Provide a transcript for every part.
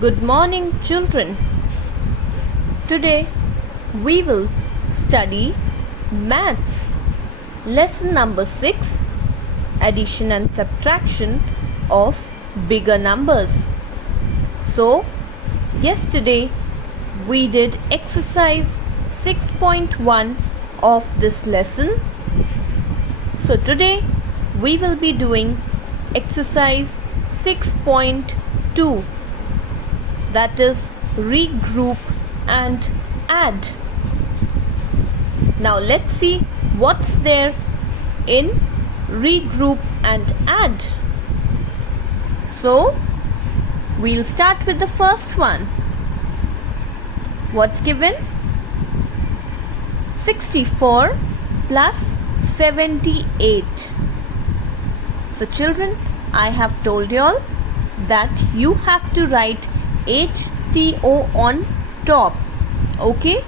Good morning, children. Today we will study maths, lesson number 6, addition and subtraction of bigger numbers. So, yesterday we did exercise 6.1 of this lesson. So, today we will be doing exercise 6.2, that is regroup and add. Now let's see what's there in regroup and add. So we'll start with the first one. What's given? 64 plus 78. So children, I have told you all that you have to write HTO on top. Okay,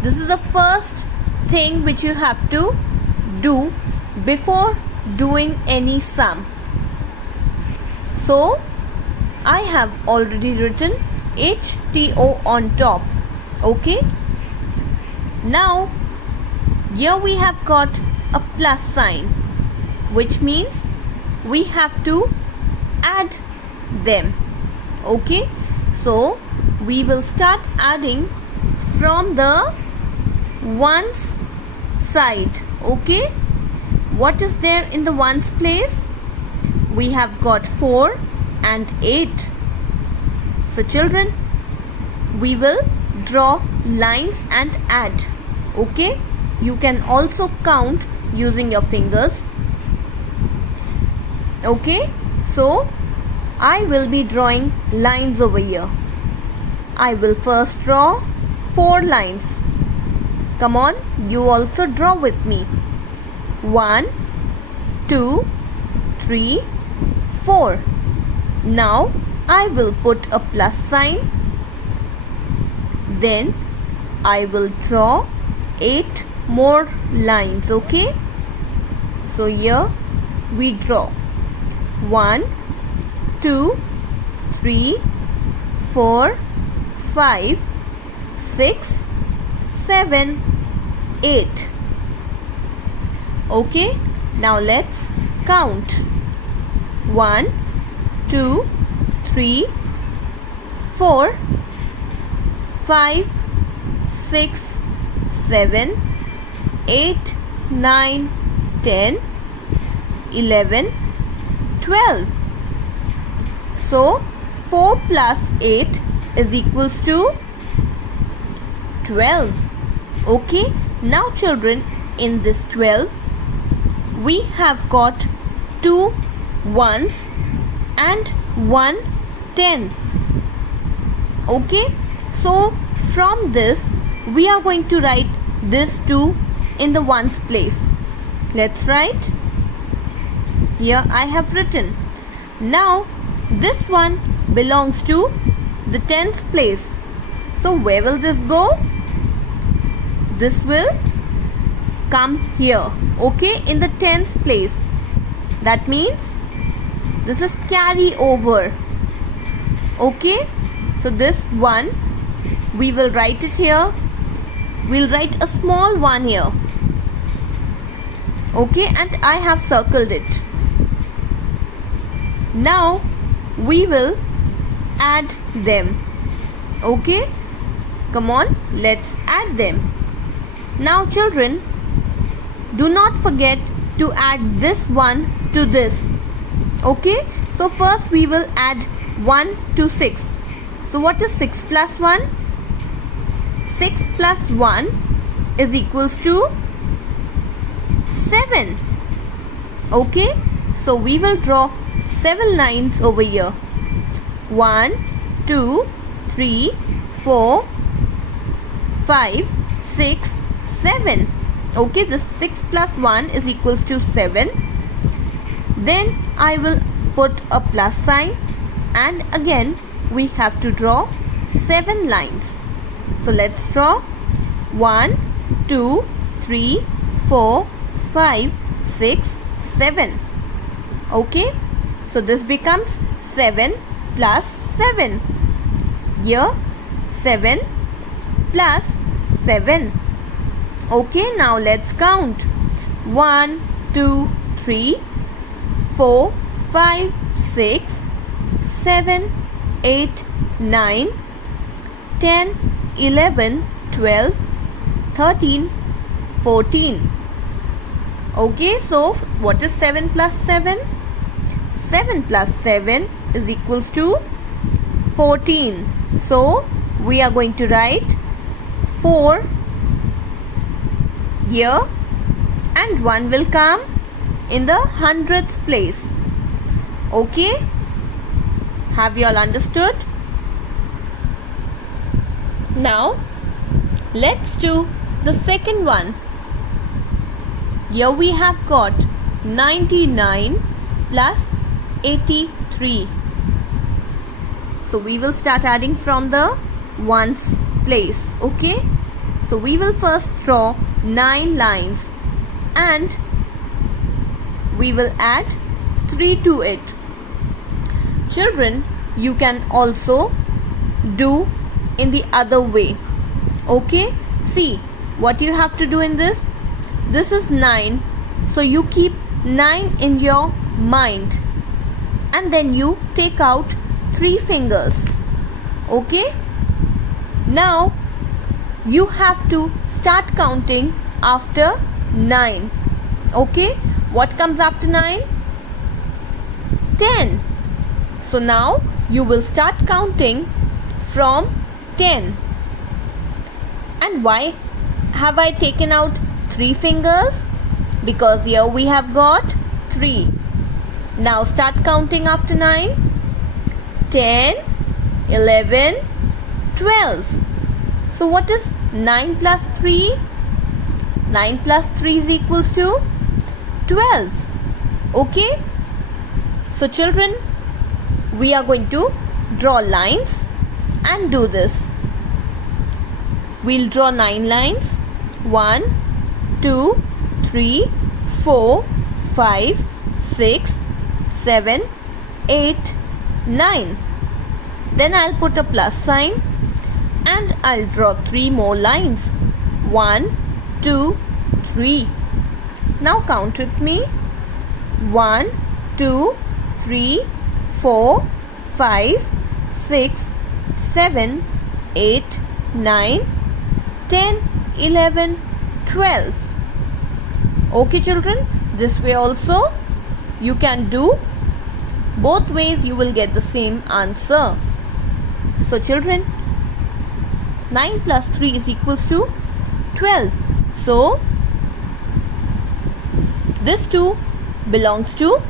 this is the first thing which you have to do before doing any sum. So I have already written HTO on top. Okay, now here we have got a plus sign, which means we have to add them. Okay, so we will start adding from the ones side. Okay, what is there in the ones place? We have got 4 and 8. So children, we will draw lines and add. Okay, you can also count using your fingers. Okay, so I will be drawing lines over here. I will first draw 4 lines. Come on, you also draw with me. 1, 2, 3, 4. Now I will put a plus sign. Then I will draw 8 more lines. Okay, so here we draw 1, 2, 3, 4, 5, 6, 7, 8. Okay, now let's count. 1, 2, 3, 4, 5, 6, 7, 8, 9, 10, 11, 12. So 4 plus 8 is equals to 12. Okay, now children, in this 12 we have got 2 ones and 1 tenth. Okay, so from this we are going to write this 2 in the ones place. Let's write. Here I have written. Now this one belongs to the tens place. So where will this go? This will come here. Okay, in the tens place. That means this is carry over. Okay, so this one we will write it here. We'll write a small one here. Okay, and I have circled it. Now we will add them. Okay, come on, let's add them. Now children, do not forget to add this one to this. Okay, so first we will add 1 to 6. So what is 6 plus 1? 6 plus 1 is equals to 7. Okay, so we will draw 7 lines over here. 1, 2, 3, 4, 5, 6, 7. Okay, this 6 plus 1 is equals to 7. Then I will put a plus sign, and again we have to draw 7 lines. So let's draw 1, 2, 3, 4, 5, 6, 7. Okay, so this becomes 7 plus 7. Here 7 plus 7. Okay, now let's count. 1, 2, 3, 4, 5, 6, 7, 8, 9, 10, 11, 12, 13, 14. Okay, so what is 7 plus 7? 7 plus 7 is equals to 14. So we are going to write 4 here and 1 will come in the hundredths place. Okay, have you all understood? Now let's do the second one. Here we have got 99 plus 83. So we will start adding from the ones place. Okay, so we will first draw 9 lines and we will add 3 to it. Children, you can also do in the other way. Okay, see what you have to do in this. This is 9, so you keep 9 in your mind and then you take out 3 fingers. Okay, now you have to start counting after 9. Okay, what comes after 9? 10. So now you will start counting from 10. And why have I taken out 3 fingers? Because here we have got 3. Now start counting after 9. 10, 11, 12. So what is 9 plus 3? 9 plus 3 is equals to 12. Okay, so children, we are going to draw lines and do this. We'll draw 9 lines. 1, 2, 3, 4, 5, 6, 7, 8, 9. Then I'll put a plus sign and I'll draw 3 more lines. 1, 2, 3. Now count with me. 1, 2, 3, 4, 5, 6, 7, 8, 9, 10, 11, 12. Okay children, this way also you can do. Both ways you will get the same answer. So children, 9 plus 3 is equals to 12. So this 2 belongs to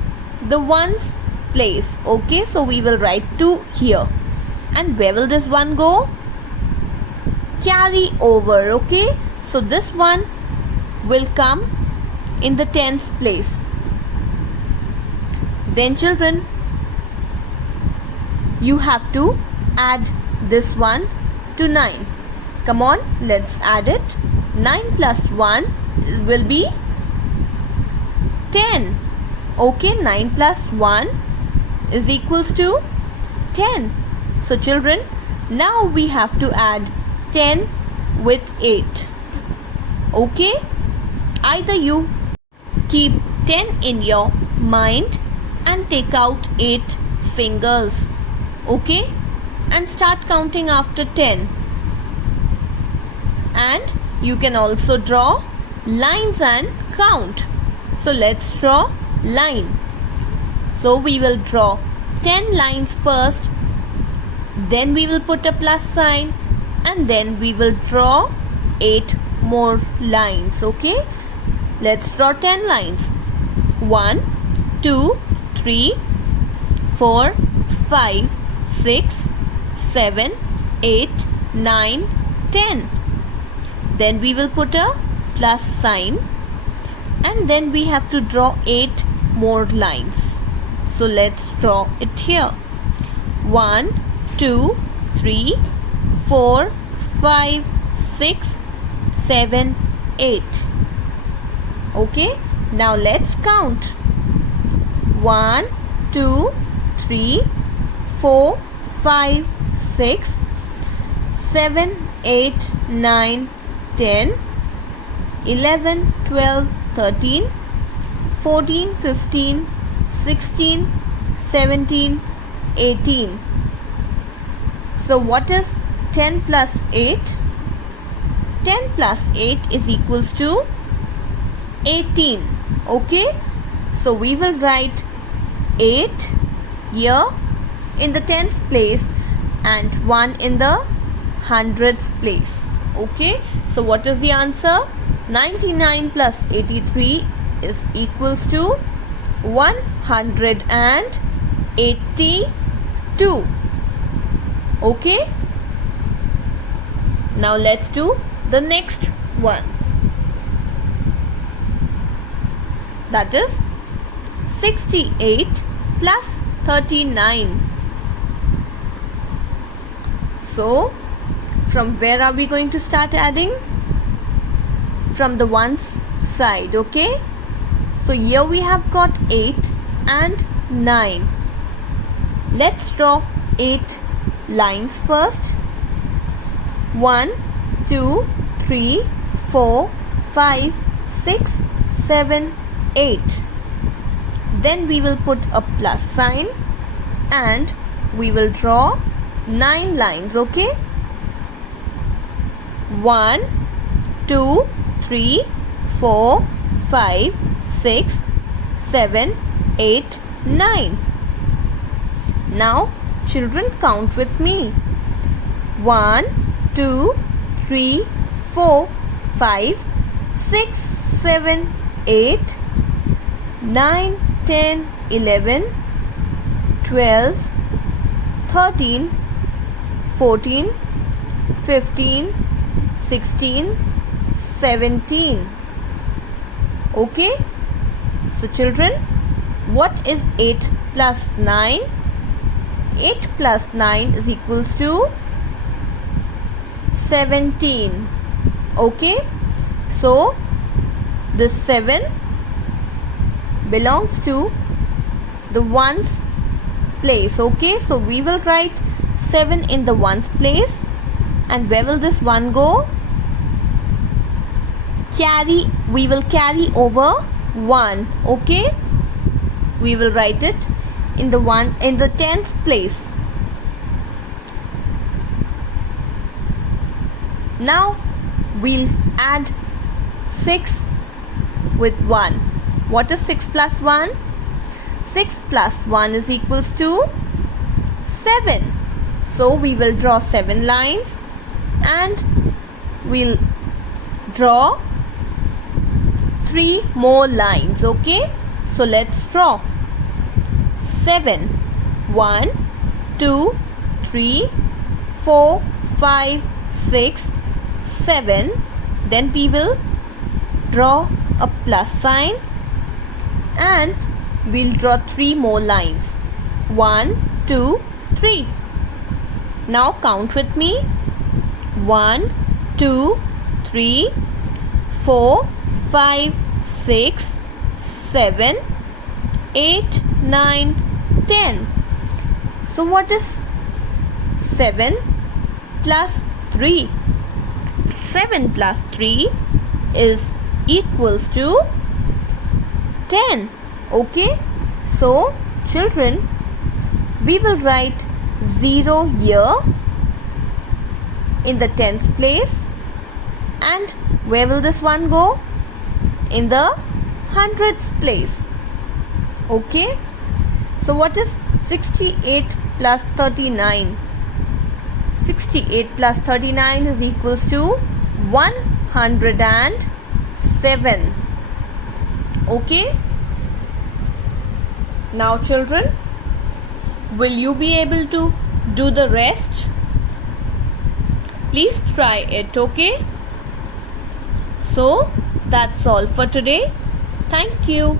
the ones place. Okay, so we will write 2 here. And where will this 1 go? Carry over. Okay, so this 1 will come in the tens place. Then children, you have to add this 1 to 9. Come on, let's add it. 9 plus 1 will be 10. Okay, 9 plus 1 is equals to 10. So children, now we have to add 10 with 8. Okay, either you keep 10 in your mind and take out 8 fingers. Okay, and start counting after 10. And you can also draw lines and count. So let's draw line. So we will draw 10 lines first, then we will put a plus sign, and then we will draw 8 more lines. Okay, let's draw 10 lines. 1, 2, 3, 4, 5, 6, 7, 8, 9, 10. Then we will put a plus sign and then we have to draw 8 more lines. So let's draw it here. 1, 2, 3, 4, 5, 6, 7, 8. Okay, now let's count. 1, 2, 3, 4, 5, 6, 7, 8, 9, 10, 11, 12, 13, 14, 15, 16, 17, 18. So what is 10 plus 8? 10 plus 8 is equals to 18. Okay, so we will write 8 here in the tens place and 1 in the hundreds place. Okay, so what is the answer? 99 plus 83 is equals to 182. Okay, now let's do the next one, that is 68 plus 39. So from where are we going to start adding? From the ones side. Okay, so here we have got 8 and 9. Let's draw 8 lines first. 1, 2, 3, 4, 5, 6, 7, 8. Then we will put a plus sign and we will draw 9 lines. Okay, 1, 2, 3, 4, 5, 6, 7, 8, 9. Now children, count with me. 1, 2, 3, 4, 5, 6, 7, 8, 9, 10, 11, 12, 13, 14, 15, 16, 17. Okay, so children, what is 8 plus 9? 8 plus 9 is equals to 17. Okay, so this 7 belongs to the ones place. Okay, so we will write 7 in the ones place, and where will this 1 go? We will carry over 1. Okay, we will write it in the tens place. Now we'll add 6 with 1. What is 6 plus 1? 6 plus 1 is equals to 7. So we will draw 7 lines and we'll draw 3 more lines. Okay, so let's draw 7. 1, 2, 3, 4, 5, 6, 7. Then we will draw a plus sign and we'll draw 3 more lines. 1, 2, 3. Now count with me. 1, 2, 3, 4, 5, 6, 7, 8, 9, 10. So what is 7 plus 3? 7 plus 3 is equals to 10. Okay, so children, we will write 0 here in the tens place, and where will this 1 go? In the hundreds place. Okay, so what is 68 plus 39? 68 plus 39 is equals to 107. Okay, now children, will you be able to do the rest? Please try it. Okay, so that's all for today. Thank you.